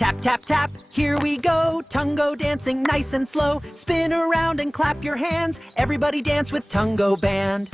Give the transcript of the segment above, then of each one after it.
Tap, tap, tap, here we go. Tango dancing nice and slow. Spin around and clap your hands. Everybody dance with Tango Band.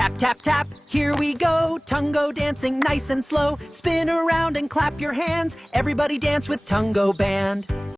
Tap, tap, tap, here we go. Tango dancing nice and slow. Spin around and clap your hands. Everybody dance with Tango Band.